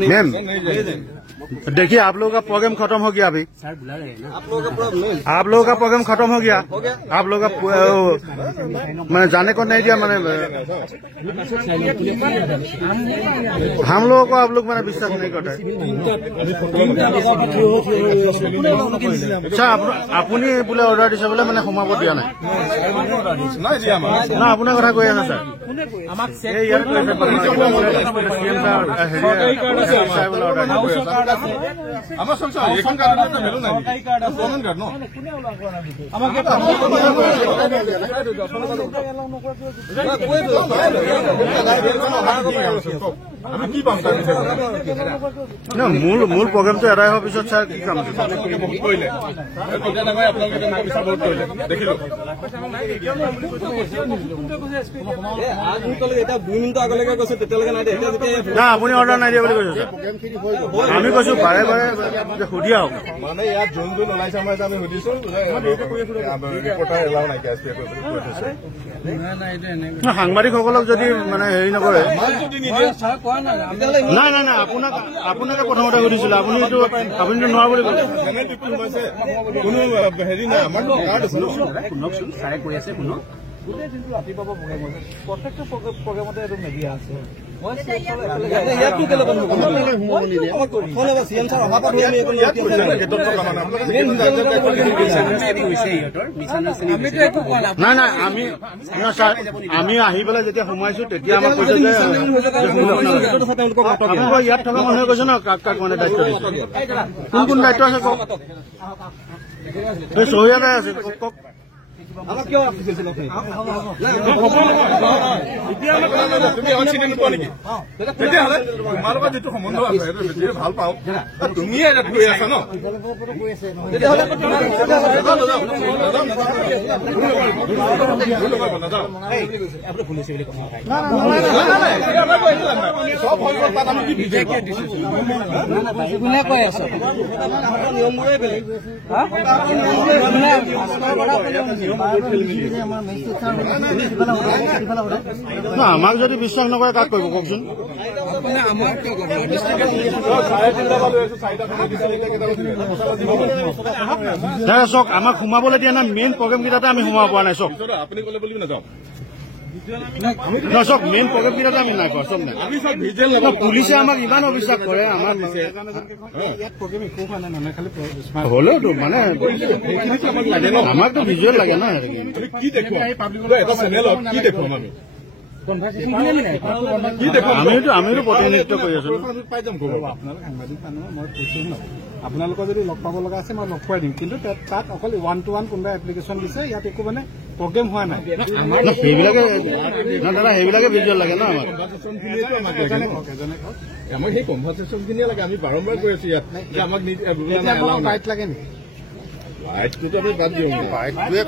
Ma'am देखिए आप लोगों का प्रोग्राम खत्म हो गया अभी। आप लोगों का प्रोग्राम खत्म हो गया। आप लोगों का मैंने जाने को नहीं दिया। मैंने हम लोगों को आप लोग मैंने विश्वास नहीं करता। अच्छा আপুনি बोले ऑर्डर दिছে बोले मैंने सोमाब दिया ना अपना कथा কৈ আছে মূল প্ৰগ্ৰামটো এৰাই হোৱাৰ পিছত ছাৰ কি কাম আছে না আপুনি অৰ্ডাৰ নাই দিয়া বুলি কৈছে আমি কৈছো বাৰে বাৰে সুধি আহক মানে ইয়াত যোন যোন ওলাইছে আমাৰ আমি সুধিছো সাংবাদিকসকলক যদি মানে হেৰি নকৰে নাই নাই নাই আপোনাকে প্ৰথমতে সুধিছিলো আপুনিতো নোৱাৰা বুলি ক'লে কোনো হেৰি নাই আমাৰ ছাৰে কৈ আছে কোনো গোটেই দিনটো ৰাতিপুৱা প্ৰগ্ৰেম আছে প্ৰত্যেকটো প্ৰগ্ৰেমতে এইটো মেডিয়া আছে নাই নাই আমি আহি পেলাই যেতিয়া সোমাইছো তেতিয়া আমাক কৈছে যে ইয়াত থকা মানুহে কৈছে ন কাক কাক মানে দায়িত্ব দিছে কোন কোন দায়িত্ব আছে কওক চহীয়াতে আছে কওক তোমালোকৰ যিটো সম্বন্ধ আছে ভাল পাওঁ তুমি কৈ আছা ন আমাক যদি বিশ্বাস নকৰে কাক কৰিব কওকচোন চক আমাক সোমাবলৈ দিয়া নাই মেইন প্ৰগ্ৰেম কেইটাতে আমি সোমাব পৰা নাই চক আপুনি ক'লে বুলি নাযাওঁ চক মেইন প্ৰগ্ৰেম কেইটাতে আমি নাই কৰা চব নাই পুলিচে আমাক ইমান অবিশ্বাস কৰে আমাৰ হলেওতো মানে আমাকতো ভিজুৱেল লাগে ন আমিতো প্ৰতিনিধিত্ব কৰি আছো আপোনালোকৰ যদি লগ পাব লগা আছে মই লগ খুৱাই দিম কিন্তু তাত অকল 1-to-1 কোনোবা এপ্লিকেশ্যন দিছে ইয়াত একো মানে প্ৰগ্ৰেম হোৱা নাই সেইবিলাকে ভিজুৱেল লাগে ন আমাৰ সেই কনভাৰ্চেশ্যন খিনিয়ে লাগে আমি বাৰম্বাৰ কৈ আছো ইয়াত যে আমাক বাইট লাগে নেকি বাইটটোতো আমি বাদ দিওঁ বাইটটোৱে